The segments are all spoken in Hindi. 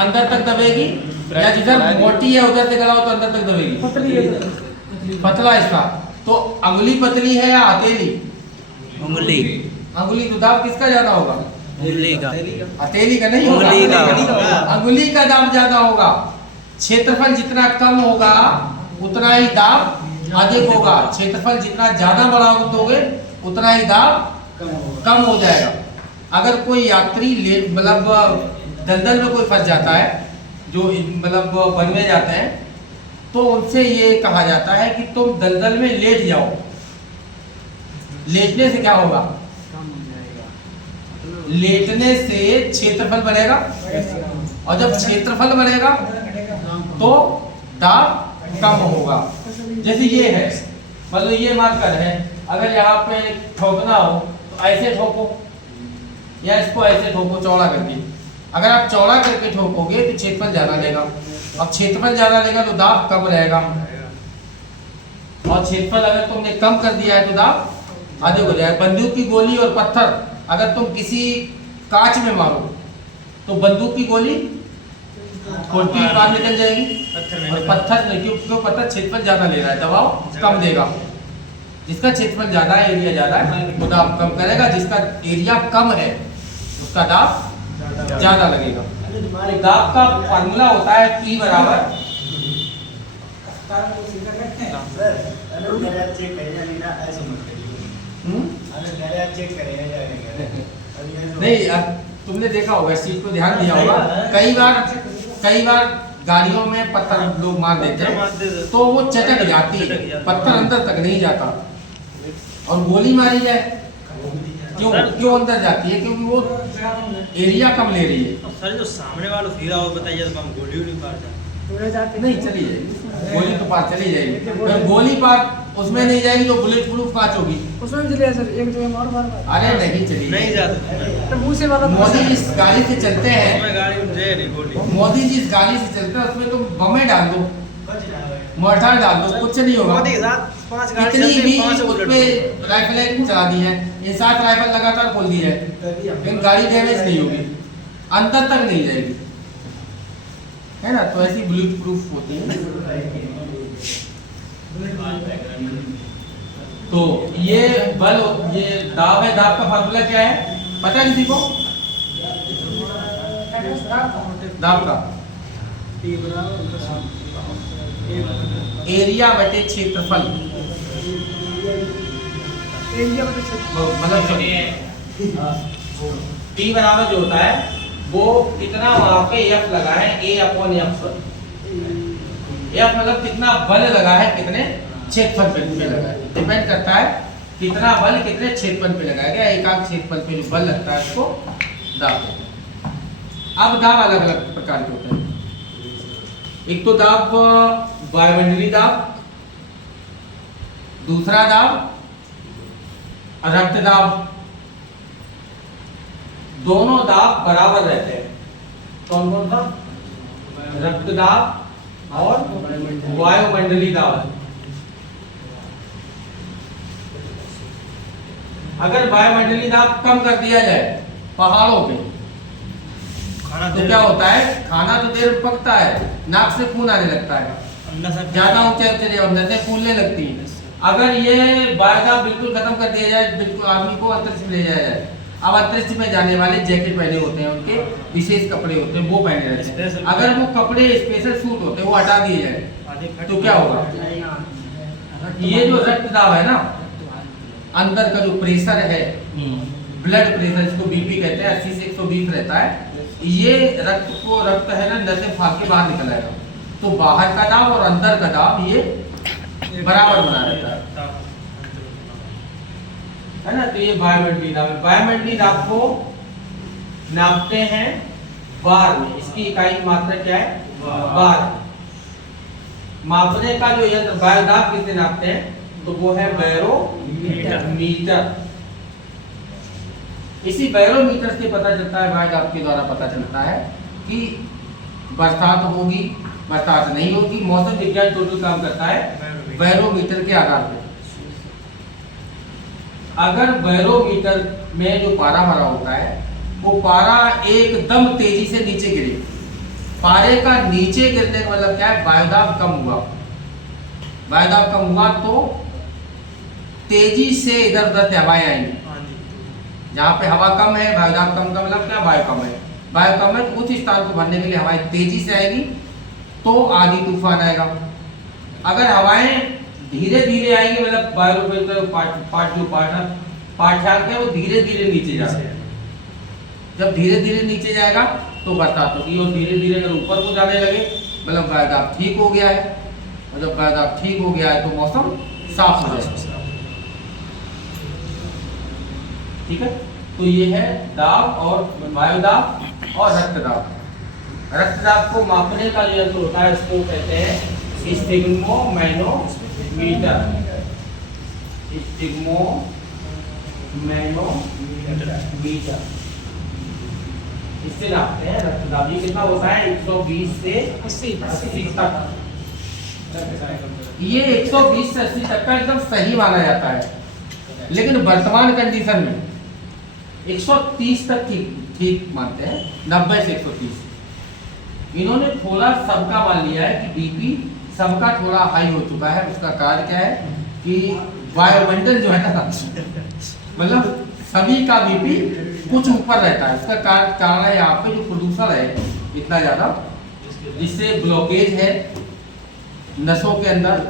अंदर तक दबेगी, या जिधर मोटी है उधर से गलाओ तो अंदर तक दबेगी? पतली है। पतला इसका। तो अंगुली पतली है या हथेली? उंगली। अंगुली तो दाब किसका ज्यादा होगा? उंगली का। हथेली का नहीं होगा, उंगली का। अंगुली का दाब ज्यादा होगा। क्षेत्रफल जितना कम होगा उतना ही दाब अधिक होगा। क्षेत्रफल जितना ज्यादा बड़ा दोगे उतना ही दाब कम हो जाएगा। अगर कोई यात्री लेट मतलब दलदल में कोई फंस जाता है, जो मतलब बनवे जाते हैं, तो उनसे ये कहा जाता है कि तुम दलदल में लेट जाओ। लेटने से क्या होगा? लेटने से क्षेत्रफल बढ़ेगा, और जब क्षेत्रफल बढ़ेगा तो दाब कम होगा। जैसे ये है, मतलब ये मार्कर है, अगर यहाँ पे ठोकना हो तो ऐसे ठोको, या इसको ऐसे ठोको चौड़ा करके। अगर आप चौड़ा करके ठोकोगे तो क्षेत्रफल ज्यादा लेगा, अब क्षेत्रफल ज्यादा लेगा तो दाब कम रहेगा, और क्षेत्रफल अगर तुमने कम कर दिया है तो दाब अधिक हो जाएगा। बंदूक की गोली और पत्थर अगर तुम किसी कांच में मारो तो बंदूक की गोली खोलती कान निकल जाएगी, और पत्थर नहीं, क्यों? पत्थर क्षेत्रफल ज्यादा ले रहा है, दबाव कम देगा। जिसका क्षेत्रफल ज्यादा है, एरिया ज्यादा है, वो दाब कम करेगा। जिसका एरिया कम है उसका दाब ज्यादा लगेगा। तो दाब का फॉर्मूला होता है P बराबर नहीं, अब तुमने देखा होगा, इस चीज को ध्यान दिया होगा। कई बार गाड़ियों में पत्थर लोग मार देते हैं तो वो चटक जाती है, पत्थर अंदर तक नहीं जाता। और गोली मारी जाए क्यों अंदर जाती है? क्योंकि वो एरिया कम ले रही है। सर जो सामने वाला फिरा हो बताइए, तो हम गोली नहीं पार जाते। नहीं, चली जाएगी गोली, तो पार चली जाएगी। पर गोली पार उसमें नहीं जाएगी जो बुलेट प्रूफ कांच होगी, उसमें भी चले सर, एक जगह मार मार। अरे नहीं चली नहीं जाते। तो मुंह से वाला मोदी जिस गाड़ी से चलते हैं, उसमें गाड़ी में जाए नहीं गोली। मोदी जिस गाड़ी से चलते हैं उसमें तुम बमें डाल दो, मोर्टार डाल दो, कुछ नहीं होगा। मोदी के साथ 5 गाड़ी इतनी चलती भी है, 5 उसपे राइफलें चला दी है, ये 7 राइफल लगातार खोल दी है, लेकिन गाड़ी डैमेज नहीं होगी, अंदर तक नहीं जाएगी, है ना? तो ऐसी बुलेट प्रूफ होती है। तो ये बल, ये दाब है। दाब का फार्मूला क्या है पता है किसी को? दाब का एरिया बटे क्षेत्रफल, मतलब P बराबर जो होता है वो कितना वहां पे F लगा है, A/F। F मतलब कितना बल लगा है, कितने क्षेत्रफल पे लगा है। डिपेंड करता है कितना बल कितने क्षेत्रफल पे लगाया गया। एकांक क्षेत्रफल पे जो बल लगता है उसको दाब कहते हैं। अब दाब अलग अलग प्रकार के होते हैं। एक तो दाब वायुमंडलीय दाब, दूसरा दाब रक्त दाब। दोनों दाब बराबर रहते हैं। कौन कौन सा? रक्त दाब और वायुमंडलीय दाब। अगर वायुमंडलीय दाब कम कर दिया जाए पहाड़ों पे तो क्या होता है? खाना तो देर में पकता है, नाक से खून आने लगता है, ज्यादा ऊंचे नसें फूलने लगती हैं। अगर ये वायुदाब बिल्कुल खत्म कर दिया जाए, बिल्कुल आदमी को अंतरिक्ष में ले जाया जाए। अब अंतरिक्ष में जाने वाले जैकेट पहने होते हैं, उनके विशेष कपड़े होते हैं, वो पहने रहते हैं। अगर वो कपड़े स्पेशल सूट होते हैं वो हटा दिए जाए तो क्या होगा? ये जो रक्तदाब है ना, अंदर का जो प्रेशर है, ब्लड प्रेशर, जिसको बीपी कहते हैं, 80 से 120 रहता है। ये रक्त है ना, नसें फाड़ के बाहर निकल आएगा, तो बाहर का दाब और अंदर का दाब ये बराबर बना रहता है ना? तो ये वायुमंडलीय दाब है। वायुमंडलीय दाब को नापते हैं बार में। इसकी इकाई मात्रा क्या है? बार। मापने का जो यंत्र वायुदाब किससे नापते हैं? तो वो है बैरोमीटर। इसी बैरोमीटर से पता चलता है, वायुदाब के द्वारा पता चलता है कि बरसात होगी, बरसात नहीं होगी। मौसम विज्ञान टोटल काम करता है बैरोमीटर के आधार पर। अगर बैरोमीटर में जो पारा भरा होता है, वो पारा एकदम तेजी से नीचे गिरे पारे का नीचे गिरने का मतलब क्या है, वायुदाब कम हुआ। वायुदाब कम हुआ तो तेजी से इधर उधर से हवाएं आएंगी। जहाँ पे हवा कम है, वायुदाब कम का मतलब क्या, वायु कम है। वायु कम है तो उस स्थान को भरने के लिए हवाएं तेजी से आएगी तो आंधी तूफान आएगा। अगर हवाएं धीरे धीरे आएंगी मतलब वायु पाठ्यांक है वो धीरे धीरे नीचे जाएगा। जब धीरे धीरे नीचे जाएगा तो बरसात होगी, और धीरे धीरे अगर ऊपर को जाने लगे मतलब वायुदाब ठीक हो गया है, और जब वायुदाब ठीक हो गया है तो मौसम साफ हो जाएगा। ठीक है, तो ये है दाब और वायुदाब और रक्तदाब। रक्तदाब को मापने का जो यंत्र होता है उसको कहते हैं स्टिग्मोमैनोमीटर। स्टिग्मोमैनोमीटर, इससे नापते हैं रक्तदाब। ये कितना होता है, 120 से 80 तक। ये 120 से 80 तक का एकदम सही माना जाता है, लेकिन वर्तमान कंडीशन में 130 तक ठीक मानते हैं, 90 से 130। इन्होंने थोड़ा सबका मान लिया है कि बीपी सबका थोड़ा हाई हो चुका है। उसका कारण क्या है कि वायुमंडल जो है ना, मतलब सभी का बीपी कुछ ऊपर रहता है। उसका कारण है यहाँ पे जो प्रदूषण है इतना ज़्यादा, जिससे ब्लॉकेज है नसों के अंदर,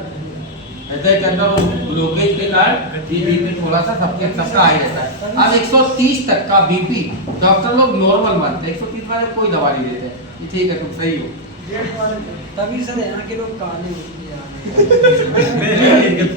हृदय के अंदर, ब्लॉकेज के कारण ये बीपी थोड़ा सा सबका हाई रहता है। अब 130 तक का बीपी डॉक्टर लोग नॉर्मल मानते हैं। 130 वाले कोई दवा नहीं देते, ये ठीक है तुम सही हो। तभी सर यहाँ के लोग काले होते हैं।